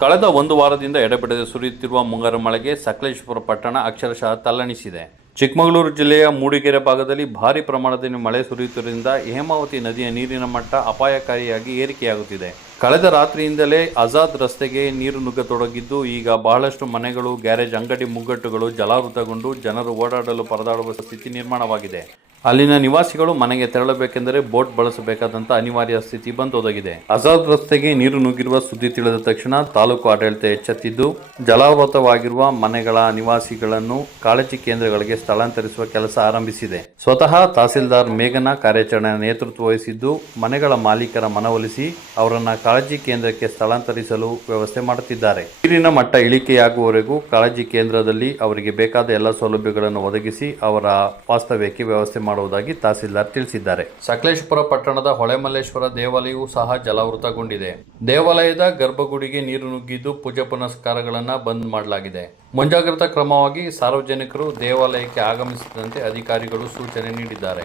ಕಳೆದ ಒಂದು ವಾರದಿಂದ ಎಡೆಬಿಡದೆ ಸುರಿಯುತ್ತಿರುವ ಮುಂಗಾರು ಮಳೆಗೆ ಸಕಲೇಶಪುರ ಪಟ್ಟಣ ಅಕ್ಷರಶಃ ತಲ್ಲಣಿಸಿದೆ. ಚಿಕ್ಕಮಗಳೂರು ಜಿಲ್ಲೆಯ ಮೂಡಿಗೆರೆ ಭಾಗದಲ್ಲಿ ಭಾರಿ ಪ್ರಮಾಣದಲ್ಲಿ ಮಳೆ ಸುರಿಯುತ್ತಿರುವುದರಿಂದ ಹೇಮಾವತಿ ನದಿಯ ನೀರಿನ ಮಟ್ಟ ಅಪಾಯಕಾರಿಯಾಗಿ ಏರಿಕೆಯಾಗುತ್ತಿದೆ. ಕಳೆದ ರಾತ್ರಿಯಿಂದಲೇ ಆಜಾದ್ ರಸ್ತೆಗೆ ನೀರು ನುಗ್ಗತೊಡಗಿದ್ದು, ಈಗ ಬಹಳಷ್ಟು ಮನೆಗಳು, ಗ್ಯಾರೇಜ್, ಅಂಗಡಿ, ಮುಗ್ಗಟ್ಟುಗಳು ಜಲಾವೃತಗೊಂಡು ಜನರು ಓಡಾಡಲು ಪರದಾಡುವ ಸ್ಥಿತಿ ನಿರ್ಮಾಣವಾಗಿದೆ. ಅಲ್ಲಿನ ನಿವಾಸಿಗಳು ಮನೆಗೆ ತೆರಳಬೇಕೆಂದರೆ ಬೋಟ್ ಬಳಸಬೇಕಾದಂತ ಅನಿವಾರ್ಯ ಸ್ಥಿತಿ ಬಂದೊದಗಿದೆ. ಆಜಾದ್ ರಸ್ತೆಗೆ ನೀರು ನುಗ್ಗಿರುವ ಸುದ್ದಿ ತಿಳಿದ ತಕ್ಷಣ ತಾಲೂಕು ಆಡಳಿತ ಎಚ್ಚೆತ್ತಿದ್ದು, ಜಲಾವೃತವಾಗಿರುವ ಮನೆಗಳ ನಿವಾಸಿಗಳನ್ನು ಕಾಳಜಿ ಕೇಂದ್ರಗಳಿಗೆ ಸ್ಥಳಾಂತರಿಸುವ ಕೆಲಸ ಆರಂಭಿಸಿದೆ. ಸ್ವತಃ ತಹಸೀಲ್ದಾರ್ ಮೇಘನ ಕಾರ್ಯಾಚರಣೆ ನೇತೃತ್ವ ವಹಿಸಿದ್ದು, ಮನೆಗಳ ಮಾಲೀಕರ ಮನವೊಲಿಸಿ ಅವರನ್ನ ಕಾಳಜಿ ಕೇಂದ್ರಕ್ಕೆ ಸ್ಥಳಾಂತರಿಸಲು ವ್ಯವಸ್ಥೆ ಮಾಡುತ್ತಿದ್ದಾರೆ. ನೀರಿನ ಮಟ್ಟ ಇಳಿಕೆಯಾಗುವವರೆಗೂ ಕಾಳಜಿ ಕೇಂದ್ರದಲ್ಲಿ ಅವರಿಗೆ ಬೇಕಾದ ಎಲ್ಲ ಸೌಲಭ್ಯಗಳನ್ನು ಒದಗಿಸಿ ಅವರ ವಾಸ್ತವ್ಯಕ್ಕೆ ವ್ಯವಸ್ಥೆ ಮಾಡುವುದಾಗಿ ತಹಸೀಲ್ದಾರ್ ತಿಳಿಸಿದ್ದಾರೆ. ಸಕಲೇಶಪುರ ಪಟ್ಟಣದ ಹೊಳೆಮಲ್ಲೇಶ್ವರ ದೇವಾಲಯವು ಸಹ ಜಲಾವೃತಗೊಂಡಿದೆ. ದೇವಾಲಯದ ಗರ್ಭಗುಡಿಗೆ ನೀರು ನುಗ್ಗಿದ್ದು ಪೂಜೆ ಪುನಸ್ಕಾರಗಳನ್ನು ಬಂದ್ ಮಾಡಲಾಗಿದೆ. ಮುಂಜಾಗ್ರತಾ ಕ್ರಮವಾಗಿ ಸಾರ್ವಜನಿಕರು ದೇವಾಲಯಕ್ಕೆ ಆಗಮಿಸದಂತೆ ಅಧಿಕಾರಿಗಳು ಸೂಚನೆ ನೀಡಿದ್ದಾರೆ.